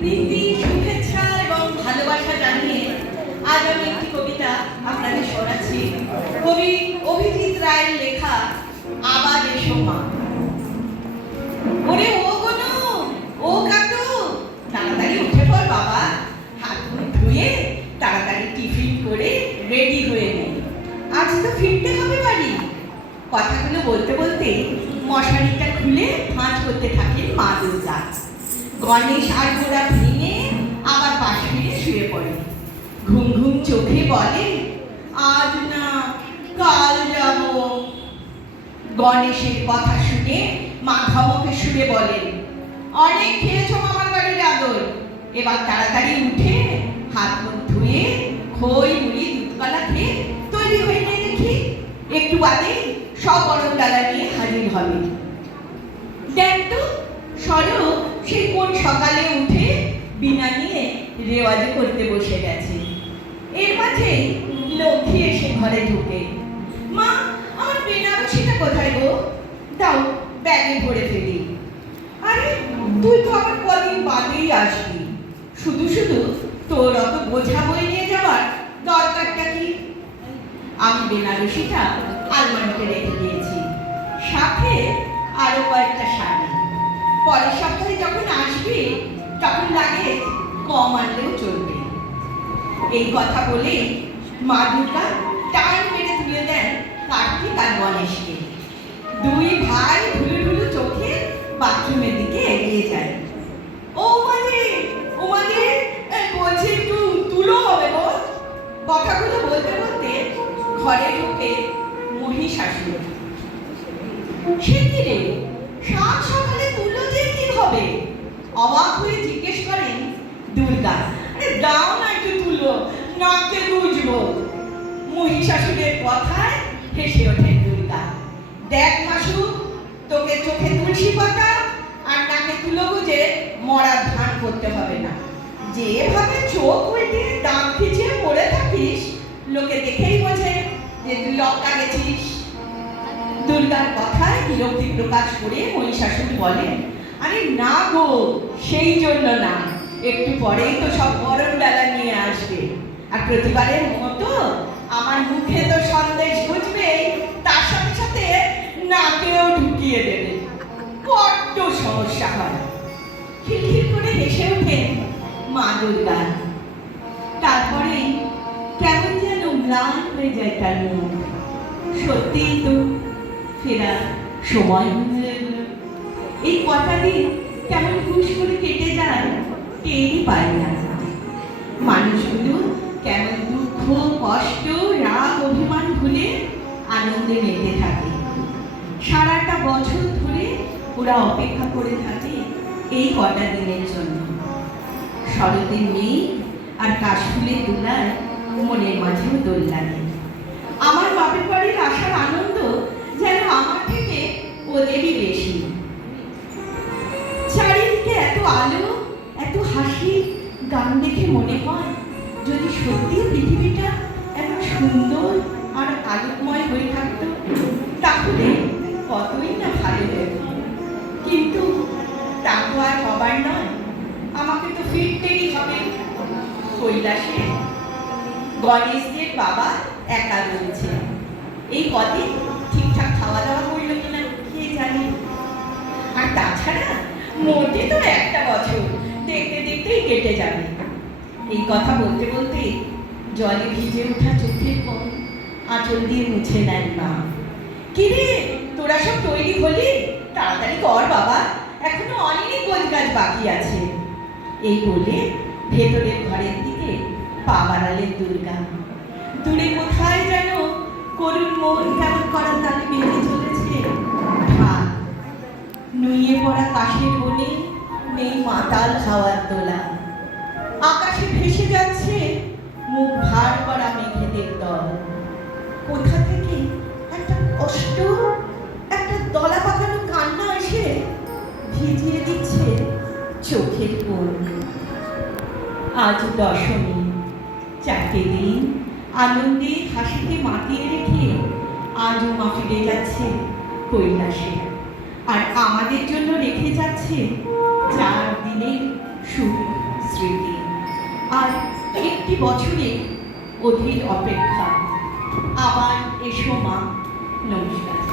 প্রীতি, শুভেচ্ছা এবং ভালোবাসা জানিয়ে আজ আমি একটি কবিতা আপনাদের শোনাচ্ছি। কবি অভিজিৎ রায়ের লেখা আবার এসো মা। ওরে ও গনু, ও কাকু, তাড়াতাড়ি উঠে পড় বাবা, হাত মুখ ধুয়ে তাড়াতাড়ি টিফিন করে রেডি হয়ে নে, আজ তো ফিরতে হবে বাড়ি। কথাগুলো বলতে বলতে মশারিটা খুলে ভাঁজ করতে থাকেন মা দুর্গা। গণেশ আর গোড়া ভেঙে আবার পাশ ফিরে শুয়ে পড়ে। ঘুম ঘুম চোখে বলে, আজ না কাল যাব। গণেশের কথা শুনে মা ধমকে সুরে বলেন, অনেক খেয়েছো মামার বাড়ির আদর, এবার তাড়াতাড়ি উঠে হাত মুখ ধুয়ে খই মুড়ি দুধকলা খেয়ে তৈরি হয়ে নিয়ে দেখি, একটু বাদে সব গরম ডালা নিয়ে হাজির হবে। দেখ তো সরো, সেই কোন সকালে উঠে বিনা নিয়ে রেওয়াজি করতে বসে গেছে। এর মাঝে লক্ষ্মী এসে ঘরে ঢুকে, মা আমার বেনারসিটা কোথায় গো, দাও ব্যাগে ভরে ফেলি। আরে তুই তো আবার কদিন বাদেই আসবি, শুধু শুধু তোর অত বোঝা বই নিয়ে যাওয়ার দরকারটা কি? আমি বেনারসিটা আলমারিতে রেখে দিয়েছি, সাথে আরো কয়েকটা শাড়ি। পরের সপ্তাহে যখন আসবি তখন লাগে কম আনলেও চলবে। এই কথা বলে মা দুর্গা টান মেরে তুলে দেন কার্তিক আর গণেশকে। দুই ভাই ঢুলু ঢুলু চোখে বাথরুমের দিকে এগিয়ে যায়। ও মাঝে বলছি একটু তুলো হবে গো। কথাগুলো বলতে বলতে ঘরে ঢুকে মহিষাসুর। সে কি রে, সাত সকালে তুলো দিয়ে কি হবে? অবাক হয়ে জিজ্ঞেস করেন দুর্গা। আরে দাও না একটু তুলো, নাকে গুজবো। মহিষাসুরের কথায় হেসে ওঠেন দুর্গা। দেখ মাসু, তোকে চোখে তুলসী পাতা আর নাকে তুলো গুজে মরার ধান করতে হবে না। যেভাবে চোখ উল্টে দাঁত খিচিয়ে পড়ে থাকিস, লোকে দেখেই বোঝে যে তুই লক্কা গেছিস। দুর্গার কথায় বিরক্তি প্রকাশ করে মহিষাসুর বলেন, আরে না গো, সেই জন্য না, একটু পরেই তো সব গরম ডালা নিয়ে আসবে, আর প্রতিবারের মতো আমার মুখে তো সন্দেশ বুঝবেই, তার সাথে সাথে নাকেও ঢুকিয়ে দেবে, বড্ড সমস্যা হয়। খিলখিল করে হেসে ওঠেন মা দুর্গা। তারপরে কেমন যেন ম্লান হয়ে যায় তার মুখ। সত্যিই তো ফেরার সময় হয়ে গেল। এই কটা দিন কেমন হুশ করে কেটে যায় টেরই পাই না। মানুষগুলো কেমন দুঃখ, কষ্ট, রাগ, অভিমান ভুলে আনন্দে মেতে থাকে। সারাটা বছর ধরে ওরা অপেক্ষা করে থাকে এই কটা দিনের জন্য। শরতের মেঘ আর কাশফুলের দোলায় মনের মাঝেও দোল লাগে। আমার বাপের বাড়ির আসার আনন্দ যেন আমার থেকে ওদেরই বেশি। চারিদিকে এত আলো, এত হাসি, গান দেখে মনে হয় যদি সত্যি পৃথিবীটা এত সুন্দর আর আলোকময় হয়ে থাকতো তাহলে কতই না ভালো হতো। কিন্তু তা তো আর হবার নয়, আমাকে তো ফিরতেই হবে। কৈলাসে গণেশদের বাবা একা রয়েছে, এই কদিন ঠিকঠাক খাওয়া দাওয়া করলো কিনা কে জানে। আর তাছাড়া মোটে তো একটা বছর দেখতে দেখতেই কেটে যাবে। এই কথা বলতে বলতে জলে ভিজে ওঠা চোখের কোণ আঁচল দিয়ে মুছে নেন মা। কিরে, তোরা সব তৈরি হলি? তাড়াতাড়ি কর বাবা, এখনো অনেক গোছ গাছ বাকি আছে। এই বলে ভেতরের ঘরের দিকে পা বাড়ালেন দুর্গা। দূরে কোথায় যেন করুণ মন কেমন করার তালে বেঁধে চলেছে। ঢাক নুইয়ে পড়া কাশের বনে নেই মাতাল হাওয়ার দোলা। আকাশে ভেসে যাচ্ছে মুখ ভার করা মেঘেদের দল। কোথা থেকে একটা কষ্ট, একটা দলা পাকানো কান্না এসে ভিজিয়ে দিচ্ছে চোখের কোণ। আজ দশমী, চারটে দিন আনন্দে হাসিতে মাতিয়ে রেখে আজও মা ফিরে যাচ্ছে কৈলাসে, আর আমাদের জন্য রেখে যাচ্ছে 4 দিনের সুখ। একটি বছরের অধীর অপেক্ষা। আবার এসো মা, নমস্কার।